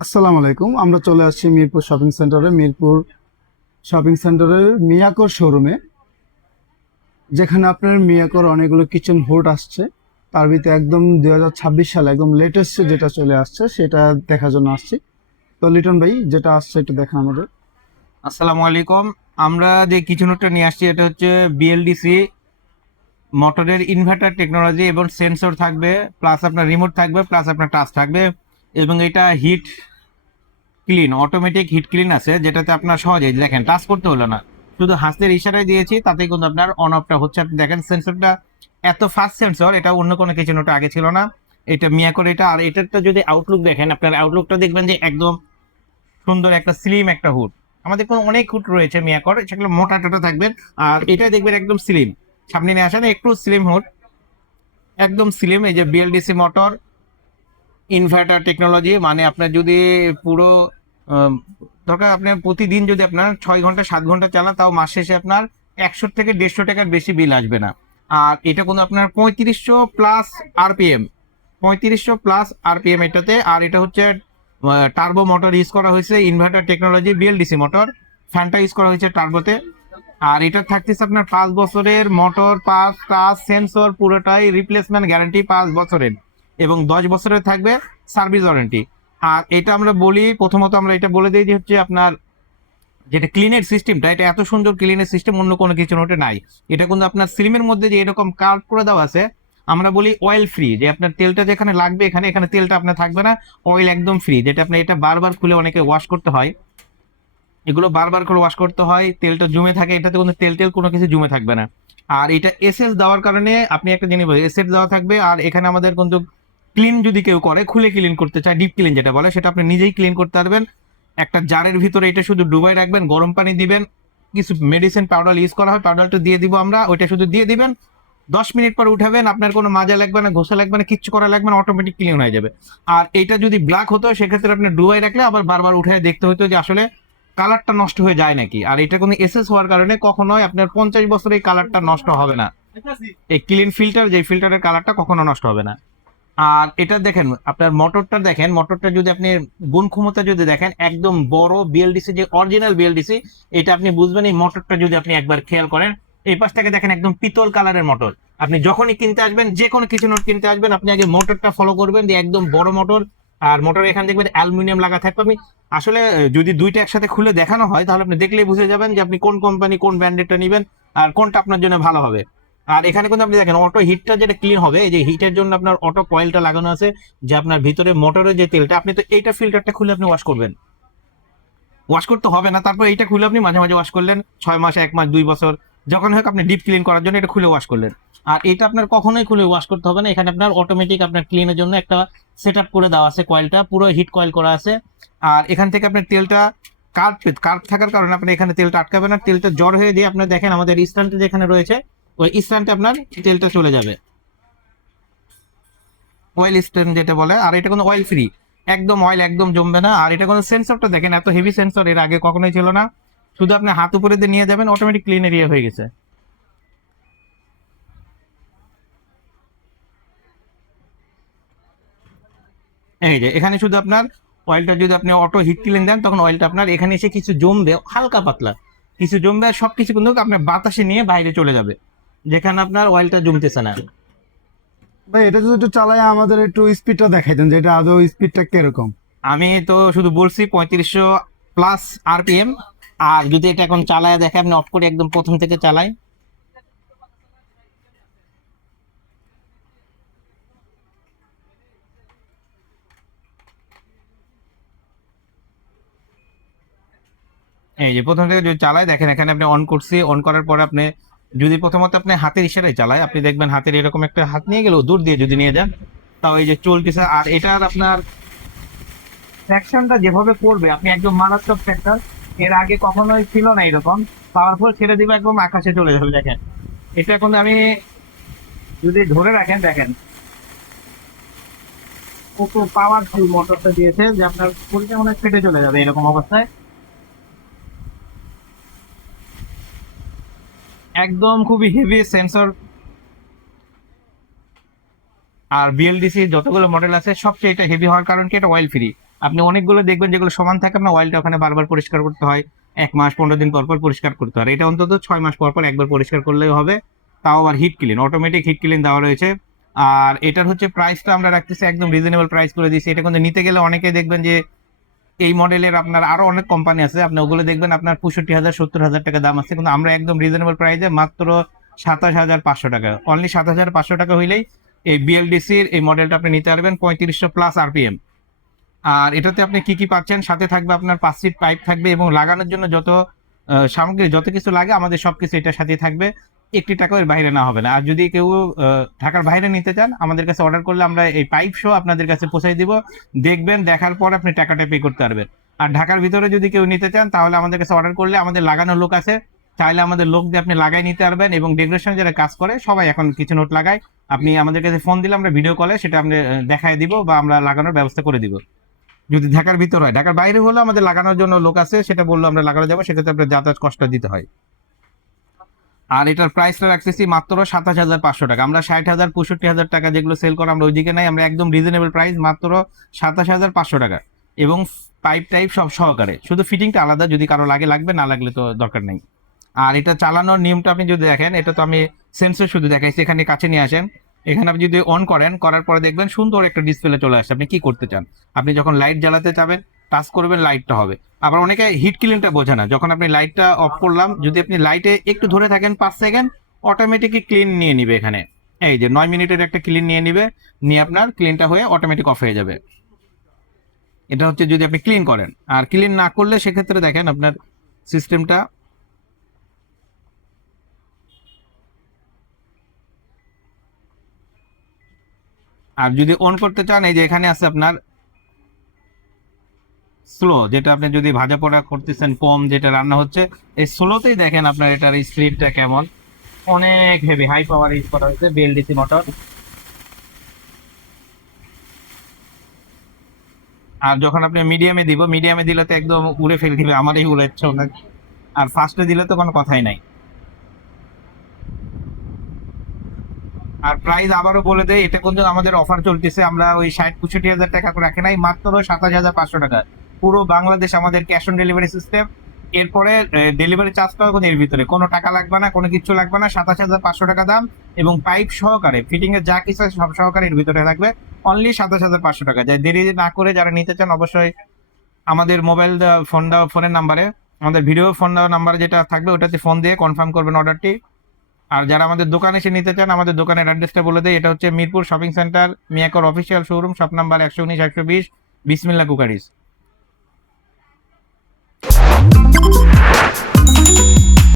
আসসালামু আলাইকুম। আমরা চলে আসছি মিরপুর শপিং সেন্টারে, মিরপুর শপিং সেন্টারের মিয়াকোর শোরুমে, যেখানে আপনার মিয়াকোর অনেকগুলো কিচেন হুড আসছে। তার ভিতরে একদম 2026 সালে একদম লেটেস্ট যেটা চলে আসছে সেটা দেখার জন্য আসছি। তো লিটন ভাই, যেটা আসছে একটু দেখান আমাদের। আসসালামু আলাইকুম। আমরা যে কিচেনটা নিয়ে আসছি এটা হচ্ছে বিএলডিসি মোটরের ইনভার্টার টেকনোলজি এবং সেন্সর থাকবে, প্লাস আপনার রিমোট থাকবে, প্লাস আপনার টাচ থাকবে। এবং এটা hit clean, automatic hit clean আছে, যেটাতে আপনার সহজেই দেখেন টাচ করতে হলো না, শুধু হাতের ইশারায় দিয়েছি, তাতে কিন্তু আপনার অন অফটা হচ্ছে। আপনি দেখেন সেন্সরটা এত ফাস্ট সেন্সর, এটা অন্য কোনো কিচেনটা আগে ছিল না। এটা মিয়াকোর এটা। আর এটারটা যদি আউটলুক দেখেন, আপনার আউটলুকটা দেখবেন যে একদম সুন্দর একটা স্লিম একটা হুড। আমাদের কোনো অনেক হুড রয়েছে মিয়াকর, সেগুলো মোটা টোটা থাকবেন। আর এটা দেখবেন একদম স্লিম, সামনে নিয়ে আসেন একটু স্লিম হুড, একদম স্লিম। এই যে বিএলডিসি মোটর ইনভার্টার টেকনোলজি, মানে আপনার যদি পুরো আম, দরকার আপনার প্রতিদিন যদি আপনার 6 ঘন্টা 7 ঘন্টা চালান, তাও মাস শেষে আপনার 100 থেকে 150 টাকার বেশি বিল আসবে না। আর এটা কোনো আপনার 3500 প্লাস আরপিএম, 3500 প্লাস আরপিএম এটাতে। আর এটা হচ্ছে টার্বো মোটর ইউজ করা হয়েছে, ইনভার্টার টেকনোলজি বিএলডিসি মোটর, ফ্যানটা ইউজ করা হয়েছে টার্বোতে। আর এটা থাকতেছে আপনার 5 বছরের মোটর, 5 টাচ সেন্সর, পুরোটাই রিপ্লেসমেন্ট গ্যারান্টি 5 বছরের, এবং 10 বছরের থাকবে সার্ভিস ওয়ারেন্টি। আর এটা আমরা বলি, প্রথমত আমরা এটা বলে দিই যে হচ্ছে আপনার যেটা ক্লিনের সিস্টেমটা, এটা এত সুন্দর ক্লিনের সিস্টেম অন্য কোনো কিছু ওটা নাই। এটা কিন্তু আপনার সিলিমের মধ্যে যে এরকম কার্ভ করে দেওয়া আছে, আমরা বলি অয়েল ফ্রি, যে আপনার তেলটা যেখানে লাগবে এখানে এখানে তেলটা আপনার থাকবে না। অয়েল একদম ফ্রি, যেটা আপনার এটা বারবার খুলে অনেকে ওয়াশ করতে হয়, এগুলো বারবার করে ওয়াশ করতে হয়, তেলটা জমে থাকে, এটাতে কোনো তেল টেল কোনো কিছু জমে থাকবে না। আর এটা এসএস দেওয়ার কারণে আপনি একটা জিনিস বলি, এসএস দেওয়া থাকবে। আর এখানে আমাদের কিন্তু ক্লিন যদি কেউ করে, খুলে ক্লিন করতে চায়, ডিপ ক্লিন যেটা বলে, সেটা আপনি নিজেই ক্লিন করতে পারবেন। একটা জারের ভিতরে এটা শুধু ডুবাই রাখবেন, গরম পানি দিবেন, কিছু মেডিসিন পাউডার ইউজ করা হয়, পাউডারটা দিয়ে দিব আমরা, ওইটা শুধু দিয়ে দিবেন, 10 মিনিট পর উঠাবেন, আপনার কোনো মাজা লাগবে না, ঘষা লাগবে না, কিচ্ছু করা লাগবে না, অটোমেটিক ক্লিন হয়ে যাবে। আর এটা যদি ব্ল্যাক হতো, সেক্ষেত্রে আপনি ডুবাই রাখলে আবার বারবার উঠে দেখতে হতো যে আসলে কালারটা নষ্ট হয়ে যায় নাকি। আর এটা কোনো এসএস হওয়ার কারণে কখনোই আপনার 50 বছরে এই কালারটা নষ্ট হবে না। এই ক্লিন ফিল্টার, যে ফিল্টারের কালারটা কখনো নষ্ট হবে না। আর এটা দেখেন, আপনার মোটরটা দেখেন, মোটরটা যদি আপনি গুণ ক্ষমতা যদি দেখেন, একদম বড় বিএলডিসি, যে অরিজিনাল বিএলডিসি, এটা আপনি বুঝবেন এই মোটরটা যদি আপনি একবার খেয়াল করেন। এই পাশটাকে দেখেন, একদম পিতল কালারের মোটর। আপনি যখনই কিনতে আসবেন, যে কোনো কিছু নোট কিনতে আসবেন, আপনি আগে মোটরটা ফলো করবেন যে একদম বড় মোটর। আর মোটর এখানে দেখবেন অ্যালুমিনিয়াম লাগা থাকবে। আমি আসলে যদি দুইটা একসাথে খুলে দেখানো হয়, তাহলে আপনি দেখলেই বুঝে যাবেন যে আপনি কোন কোম্পানি কোন ব্র্যান্ডেরটা নেবেন আর কোনটা আপনার জন্য ভালো হবে। আর এখানে কিন্তু আপনি দেখেন অটো হিটটা যেটা ক্লিন হবে, এই যে হিটের জন্য আপনার অটো কয়েলটা লাগানো আছে, যে আপনার ভিতরে মোটরের যে তেলটা, আপনি তো এইটা ফিল্টারটা খুলে আপনি ওয়াশ করবেন, ওয়াশ করতে হবে না, তারপর এইটা খুলে আপনি মাঝে মাঝে ওয়াশ করলেন, 6 মাস 1 মাস 2 বছর, যখন হোক আপনি ডিপ ক্লিন করার জন্য এটা খুলে ওয়াশ করলেন। আর এটা আপনার কখনোই খুলে ওয়াশ করতে হবে না, এখানে আপনার অটোমেটিক আপনার ক্লিনের জন্য একটা সেট আপ করে দেওয়া আছে, কয়েলটা পুরো হিট কয়েল করা আছে। আর এখান থেকে আপনার তেলটা কার্ভ, কার্ভ থাকার কারণে আপনি এখানে তেলটা আটকাবে না, তেলটা জ্বর হয়ে দিয়ে আপনার দেখেন আমাদের স্ট্যান্ডে যেখানে রয়েছে, ওই স্ট্যান্ডে আপনার তেলটা চলে যাবে, অয়েল স্টেন যেটা বলে। আর এটা কোনো অয়েল ফ্রি, একদম অয়েল একদম জমবে না। আর এটা কোনো সেন্সরটা দেখেন, এত হেভি সেন্সর এর আগে কখনোই ছিল না, শুধু আপনি হাত উপরে দিয়ে নিয়ে যাবেন, অটোমেটিক ক্লিন এরিয়া হয়ে গেছে। এই যে এখানে শুধু আপনার অয়েলটা যদি আপনি অটো হিট ক্লিন দেন, তখন অয়েলটা আপনার এখানে এসে কিছু জমবে, হালকা পাতলা কিছু জমবে, আর সবকিছু কিন্তু আপনার বাতাসে নিয়ে বাইরে চলে যাবে, যেখানে আপনার অয়েলটা জমতেছে না। ভাই, এটা যদি একটু চালাই আমাদের একটু স্পিডটা দেখাইতেন, যে এটা আদৌ স্পিডটা কিরকম। আমি তো শুধু বলছি 3500 প্লাস আরপিএম। আর যদি এটা এখন চালায় দেখে, আপনি অফ করে একদম প্রথম থেকে চালাই, এই যে প্রথম থেকে যদি চালায় দেখেন, এখানে আপনি অন করছি, অন করার পরে আপনি যদি প্রথমত আপনি হাতের ইশারায় চালায়, আপনি দেখবেন হাতের এরকম একটা হাত নিয়ে গেলেও দূর দিয়ে যদি নিয়ে যান, তাও এই যে চলতেছে। আর এটার আপনার ট্র্যাকশনটা যেভাবে করবে, আপনি একদম মারাত্মক ট্র্যাক্টর, এর আগে কখনোই ছিল না এরকম পাওয়ারফুল, ছেড়ে দিবে একদম আকাশে চলে যাবে দেখেন। এটা এখন আমি যদি ধরে রাখেন, দেখেন কত পাওয়ারফুল মোটরটা দিয়েছে, যে আপনার পুরোটা মনে হয় ফেটে চলে যাবে এরকম অবস্থায়, একদম খুবই হেভি সেন্সর। আর বিএলডিসি যতগুলো মডেল আছে, সবচেয়ে এটা হেভি হওয়ার কারণ কি, এটা অয়েল ফ্রি। আপনি অনেকগুলো দেখবেন যেগুলো সমান থাকে, আপনার অয়েলটা ওখানে বারবার পরিষ্কার করতে হয়, 1 মাস 15 দিন পর পর পরিষ্কার করতে হয়। এটা অন্তত 6 মাস পর পর একবার পরিষ্কার করলেই হবে, তাও আবার hit clean, automatic hit clean দেওয়া রয়েছে। আর এটার হচ্ছে প্রাইসটা আমরা রাখতেছি একদম রিজনেবল প্রাইস করে দিচ্ছি। এটা কিন্তু নিতে গেলে অনেকে দেখবেন যে এই মডেলের আপনার আরো অনেক কোম্পানি আছে, আপনি ওগুলো দেখবেন আপনার 65,000 70,000 টাকা দাম আছে, কিন্তু আমরা একদম রিজনেবল প্রাইসে মাত্র 27,500 টাকা, অনলি 27,500 টাকা হইলেই এই বিএলডিসির এই মডেলটা আপনি নিতে পারবেন 3500 প্লাস আরপিএম। আর এটাতে আপনি কি কি পাচ্ছেন, সাথে থাকবে আপনার 5 ফিট পাইপ থাকবে এবং লাগানোর জন্য যত সামগ্রী যত কিছু লাগে আমাদের সবকিছু এটার সাথে থাকবে, একটি টাকাও এর বাইরে না হবে না। আর যদি কেউ ঢাকার বাইরে নিতে চান আমাদের কাছে অর্ডার করলে আমরা এই পাইপ সহ আপনাদের কাছে পৌঁছাই দিব, দেখবেন, দেখার পর আপনি টাকাটা পে করতে পারবেন। আর ঢাকার ভিতরে যদি কেউ নিতে চান তাহলে আমাদের কাছে অর্ডার করলে আমাদের লাগানোর লোক আছে, চাইলে আমাদের লোক দিয়ে আপনি লাগাই নিতে পারবেন। এবং ডেকোরেশন যারা কাজ করে সবাই এখন কিছু নোট লাগায়, আপনি আমাদের কাছে ফোন দিলে আমরা ভিডিও কলে সেটা আমরা দেখায় দিব বা আমরা লাগানোর ব্যবস্থা করে দিব। যদি ঢাকার ভিতর হয়, ঢাকার বাইরে হলে আমাদের লাগানোর জন্য লোক আছে, সেটা বললো আমরা লাগানো যাবো, সেটাতে আপনার যাতায়াত কষ্ট দিতে হয়। আর এটার প্রাইসটা রাখতেছি মাত্র 27,500 টাকা। আমরা 60,000 65,000 টাকা যেগুলো সেল করা আমরা ওইদিকে নাই, আমরা একদম রিজনেবল প্রাইস মাত্র 27,500 টাকা এবং পাইপ টাইপ সব সহকারে, শুধু ফিটিংটা আলাদা, যদি কারো লাগে লাগবে, না লাগলে তো দরকার নেই। আর এটা চালানোর নিয়মটা আপনি যদি দেখেন, এটা তো আমি সেন্সর শুধু দেখাইছি, এখানে কাছে নিয়ে আসেন, এখানে আপনি যদি অন করেন, করার পরে দেখবেন সুন্দর একটা ডিসপ্লে চলে আসছে, আপনি কি করতে চান। আপনি যখন লাইট জ্বালাতে যাবেন টাচ করবেন, লাইটটা হবে। আবার অনেকে হিট ক্লিনটা বোঝে না, যখন আপনি লাইটটা অফ করলাম, যদি আপনি লাইটে একটু ধরে থাকেন 5 সেকেন্ড, অটোমেটিকই ক্লিন নিয়ে নিবে এখানে। এই যে 9 মিনিটের একটা ক্লিন নিয়ে নিবে, নিয়ে আপনার ক্লিনটা হয়ে অটোমেটিক অফ হয়ে যাবে। এটা হচ্ছে যদি আপনি ক্লিন করেন। আর ক্লিন না করলে সেক্ষেত্রে দেখেন আপনার সিস্টেমটা, আর যদি অন করতে চান এই যে এখানে আছে আপনার স্লো, যেটা আপনি যদি ভাজা পোড়া করতেছেন কম, যেটা রান্না হচ্ছে, এই স্লোতেই দেখেন আপনার এটার স্পিডটা কেমন, অনেক হেভি হাই পাওয়ার ইউজ করা হয়েছে বিএলডিসি মোটর। আর যখন আপনি মিডিয়ামে দিব, মিডিয়ামে দিলে তো একদম উড়ে ফেলে দিবে, আমারই উড়াচ্ছে অনেক। আর ফার্স্টে দিলে তো কোনো কথাই নাই। আর প্রাইস আবারও বলে দেয়, এটা কিন্তু আমাদের অফার চলতেছে, আমরা ওই 60 65 হাজার টাকা করে রাখি নাই, মাত্র 27,500 টাকা। পুরো বাংলাদেশ আমাদের ক্যাশ অন ডেলিভারি সিস্টেম। এরপরে ডেলিভারি চার্জটাও কিন্তু এর ভিতরে, কোনো টাকা লাগবে না, কোনো কিছু লাগবে না, 27,500 টাকা দাম। এবং পাইপ সহকারে ফিটিং এর যা কিছু আছে সব সহকারে এর ভিতরে থাকবে, অনলি 27,500 টাকা। যাই দেরি না করে যারা নিতে চান অবশ্যই আমাদের মোবাইল ফোন দেওয়া ফোনের নাম্বারে, আমাদের ভিডিও ফোন দেওয়া নাম্বারে যেটা থাকবে ওটাতে ফোন দিয়ে কনফার্ম করবেন অর্ডারটি। আর যারা আমাদের দোকানে এসে নিতে চান আমাদের দোকানের অ্যাড্রেসটা বলে দেয়, এটা হচ্ছে মিরপুর শপিং সেন্টার, মিয়াকর অফিসিয়াল শোরুম, শপ নাম্বার 119 120, বিসমিল্লাহ কুকারিজ।